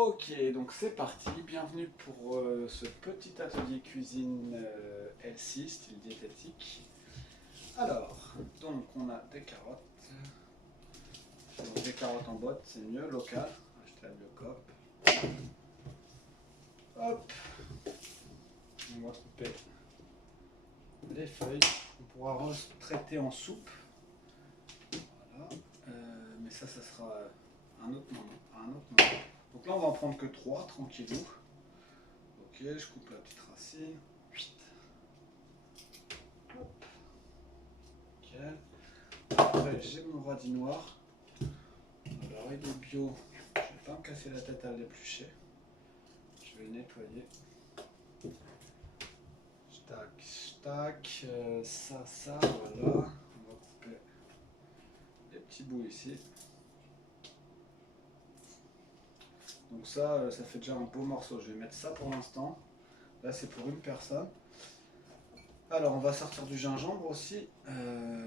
Ok, donc c'est parti, bienvenue pour ce petit atelier cuisine healthy, style diététique. Alors, donc on a des carottes, donc des carottes en boîte, c'est mieux, local, acheter à Biocoop. Hop, on va couper les feuilles, on pourra traiter en soupe. Voilà, mais ça sera un autre moment, à un autre moment. Donc là on va en prendre que 3, tranquillou. Ok, je coupe la petite racine. Hop. Nickel. Après j'ai mon radis noir. Alors il est bio, je vais pas me casser la tête à l'éplucher. Je vais le nettoyer. Tac, ça, voilà. On va couper les petits bouts ici. Donc ça fait déjà un beau morceau. Je vais mettre ça pour l'instant. Là c'est pour une personne. Alors on va sortir du gingembre aussi. Voilà,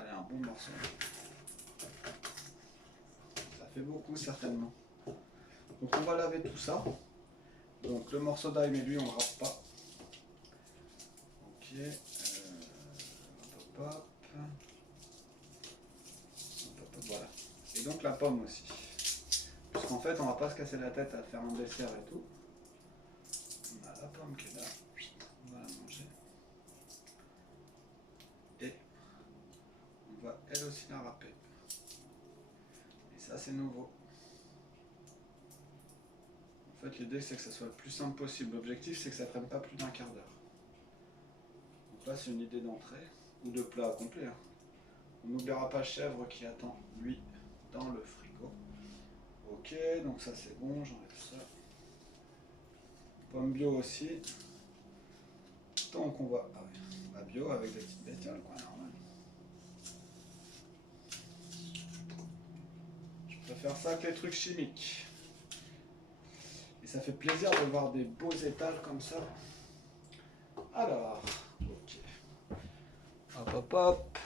allez, un bon morceau. Ça fait beaucoup certainement. Donc on va laver tout ça. Donc le morceau d'ail, mais lui on ne râpe pas. Ok. Hop, hop. Voilà. Et donc la pomme aussi. Puisqu'en fait on va pas se casser la tête à faire un dessert et tout. On a la pomme qui est là. On va la manger. Et on va elle aussi la râper. Et ça c'est nouveau. En fait l'idée c'est que ça soit le plus simple possible. L'objectif c'est que ça prenne pas plus d'un quart d'heure. Donc là c'est une idée d'entrée. Ou de plat complet. Hein. On n'oubliera pas chèvre qui attend lui dans le frigo. Ok, donc ça c'est bon, j'enlève ça. Pomme bio aussi. Donc on va... Ah oui, on va bio avec des petites bestioles quoi, normal. Je préfère ça que les trucs chimiques. Et ça fait plaisir de voir des beaux étals comme ça. Alors, ok. Hop hop hop.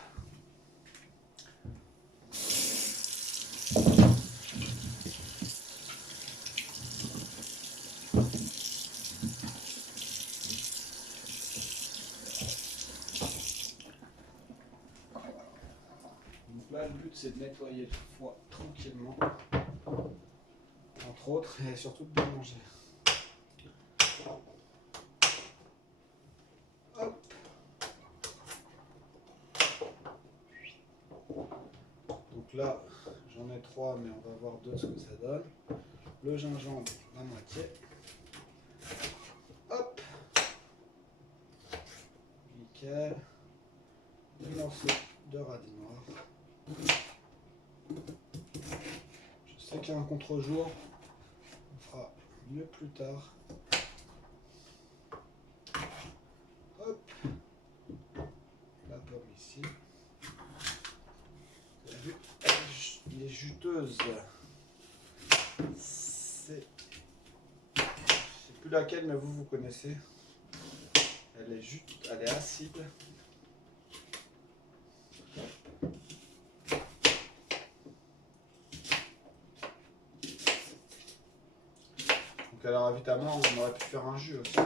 Donc là le but c'est de nettoyer le foie tranquillement. Entre autres, et surtout de bien manger. Hop. Donc là, j'en ai 3, mais on va voir 2 ce que ça donne. Le gingembre, la moitié. Hop. Nickel. Un morceau de radis noir. Je sais qu'il y a un contre-jour. On fera mieux plus tard. Hop. La pomme ici. Vous avez vu, elle est juteuse. C'est... Je sais plus laquelle, mais vous connaissez. Elle est acide. Donc alors évidemment, on aurait pu faire un jus aussi.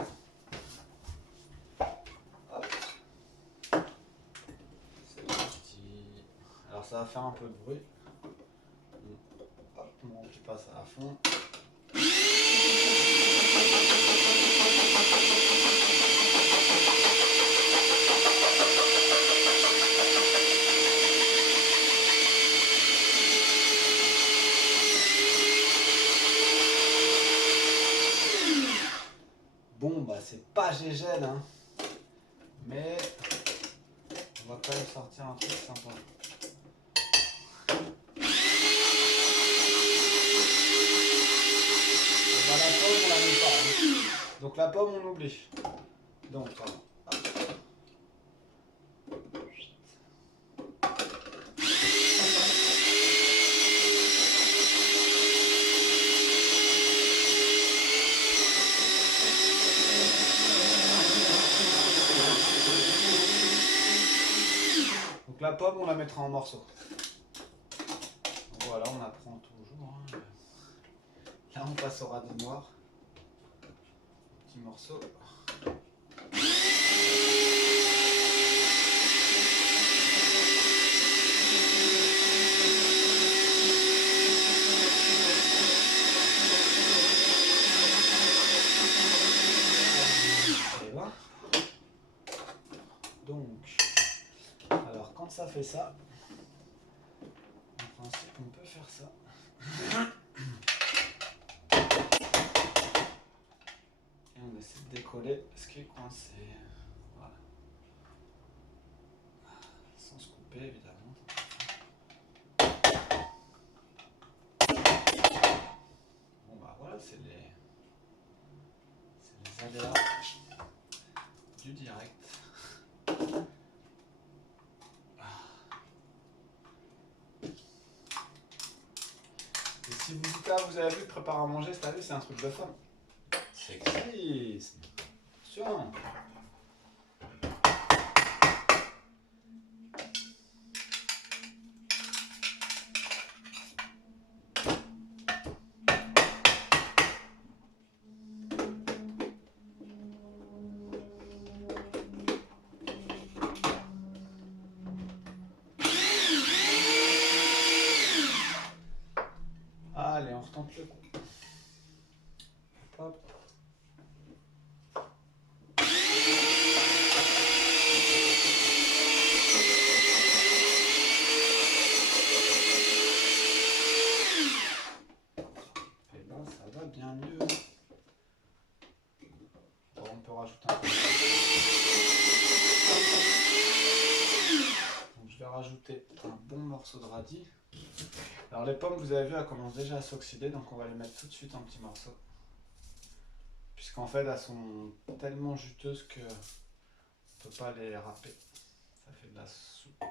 Hop. C'est parti. Alors ça va faire un peu de bruit. Hop, on passe à fond. Bon, bah c'est pas gégène, hein. Mais on va quand même sortir un truc sympa. Bah, la pomme, on la met pas. Hein. Donc la pomme, on oublie. Donc, pardon. Donc la pomme, on la mettra en morceaux. Donc, voilà, on apprend toujours. Hein. Là on passe au radis noir. Petit morceau. Donc, alors quand ça fait ça, en principe on peut faire ça. Et on essaie de décoller ce qui est coincé. Voilà. Sans se couper évidemment. Bon bah voilà, c'est les aléas du direct. Et si vous dites ah vous avez vu préparer à manger cette année, c'est un truc de femme. Sexisme. Attention. Allez, on retente le coup. Hop. Et ben ça va bien mieux. Bon, on peut rajouter un peu. Donc je vais rajouter un bon morceau de radis. Alors les pommes, vous avez vu, elles commencent déjà à s'oxyder, donc on va les mettre tout de suite en petits morceaux. Puisqu'en fait, elles sont tellement juteuses que on peut pas les râper. Ça fait de la soupe.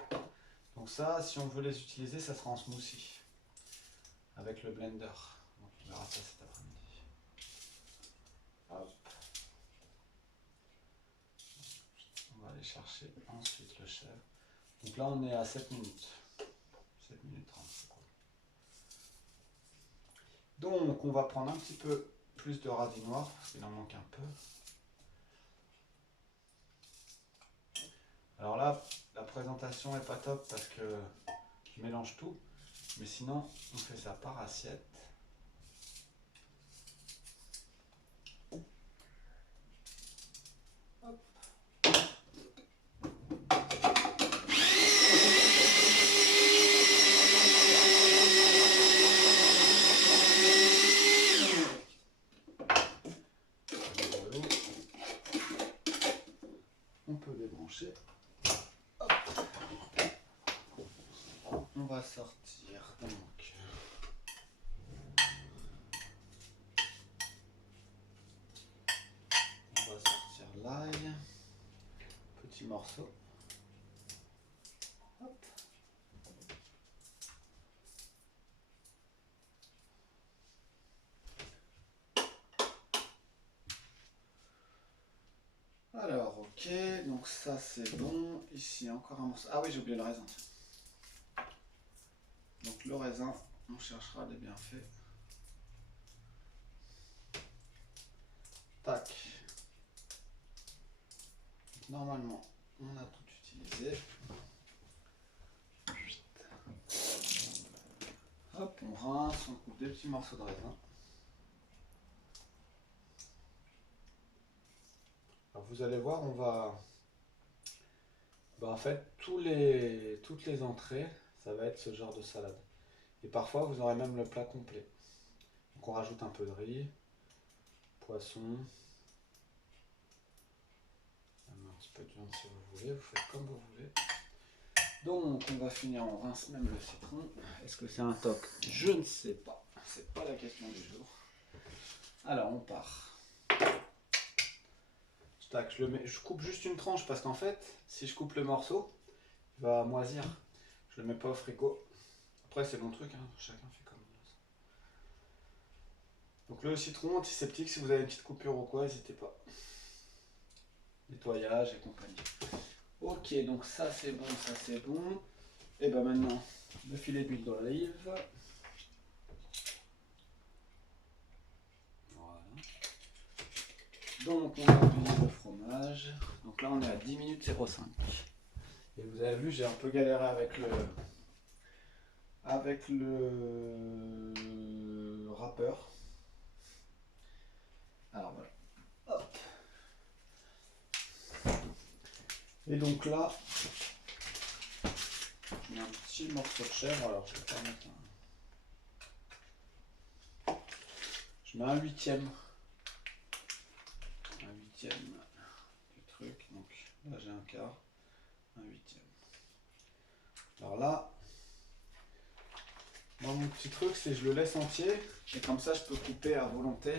Donc ça, si on veut les utiliser, ça sera en smoothie. Avec le blender. Donc on verra ça cet après-midi. Hop. On va aller chercher ensuite le chèvre. Donc là, on est à 7 minutes. 7 minutes 30 secondes. Donc, on va prendre un petit peu plus de radis noir, parce qu'il en manque un peu. Alors là, la présentation n'est pas top parce que je mélange tout. Mais sinon, on fait ça par assiette. Hop. On peut débrancher. Hop. On va sortir donc. On va sortir l'ail. Petit morceau. Hop. Alors, ok, donc ça c'est bon. Ici, encore un morceau. Ah oui, j'ai oublié le raisin. Donc le raisin, on cherchera des bienfaits. Tac. Normalement, on a tout utilisé. Hop, on rince, on coupe des petits morceaux de raisin. Alors vous allez voir, on va... en fait, toutes les entrées, ça va être ce genre de salade. Et parfois, vous aurez même le plat complet. Donc on rajoute un peu de riz, poisson, un petit peu de viande si vous voulez, vous faites comme vous voulez. Donc on va finir, on rince même le citron. Est-ce que c'est un toc? Je ne sais pas, c'est pas la question du jour. Alors on part. Tac, je coupe juste une tranche parce qu'en fait, si je coupe le morceau, il va moisir. Je le mets pas au frigo. Après c'est mon truc, hein, chacun fait comme il veut. Donc le citron antiseptique, si vous avez une petite coupure ou quoi, n'hésitez pas. Nettoyage et compagnie. Ok, donc ça c'est bon, ça c'est bon. Et ben maintenant, le filet d'huile d'olive. Donc on a oublié le fromage. Donc là on est à 10 minutes 05. Et vous avez vu, j'ai un peu galéré avec le râpeur. Alors voilà. Hop. Et donc là, il y a un petit morceau de chèvre. Alors je vais pas mettre un... Je mets un huitième. Un huitième du truc. Donc là j'ai un quart. Un huitième. Alors là, moi mon petit truc c'est que je le laisse entier. Et comme ça je peux couper à volonté.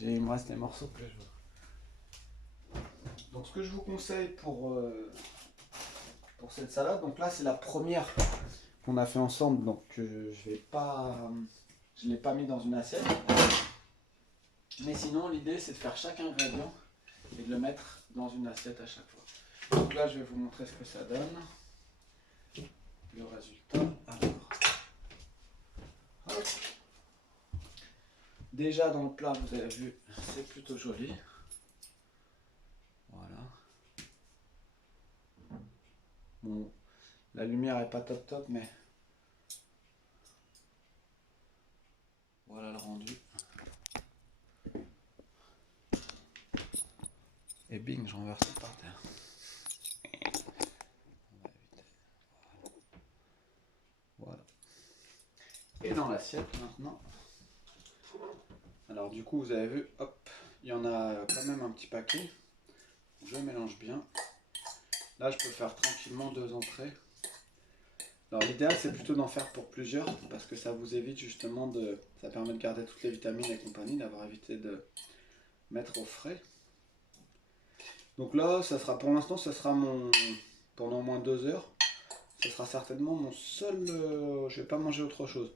Il me reste les morceaux que je veux. Donc ce que je vous conseille pour cette salade, donc là c'est la première qu'on a fait ensemble, donc je ne l'ai pas mis dans une assiette. Mais sinon l'idée c'est de faire chaque ingrédient et de le mettre dans une assiette à chaque fois. Donc là je vais vous montrer ce que ça donne. Le résultat. Alors, hop. Déjà dans le plat vous avez vu, c'est plutôt joli. Voilà. Bon, la lumière est pas top top, mais voilà le rendu. Et bing, je renverse par terre. Voilà. Et dans l'assiette maintenant. Alors du coup vous avez vu, hop, il y en a quand même un petit paquet. Je mélange bien. Là je peux faire tranquillement 2 entrées. Alors l'idéal c'est plutôt d'en faire pour plusieurs parce que ça vous évite justement de... Ça permet de garder toutes les vitamines et compagnie, d'avoir évité de mettre au frais. Donc là ça sera pour l'instant, ça sera mon... pendant au moins 2 heures. Ce sera certainement mon seul... je vais pas manger autre chose.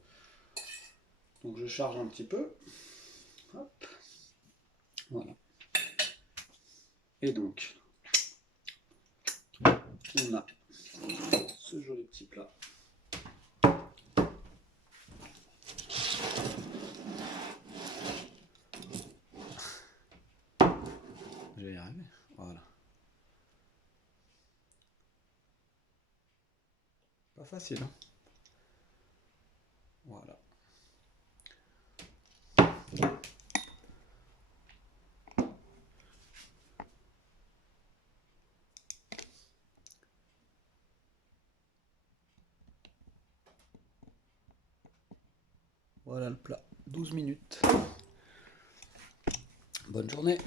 Donc je charge un petit peu. Hop. Voilà. Et donc, on a ce joli petit plat. Je vais y arriver. Voilà. Pas facile, hein? Voilà. Voilà le plat. 12 minutes. Bonne journée.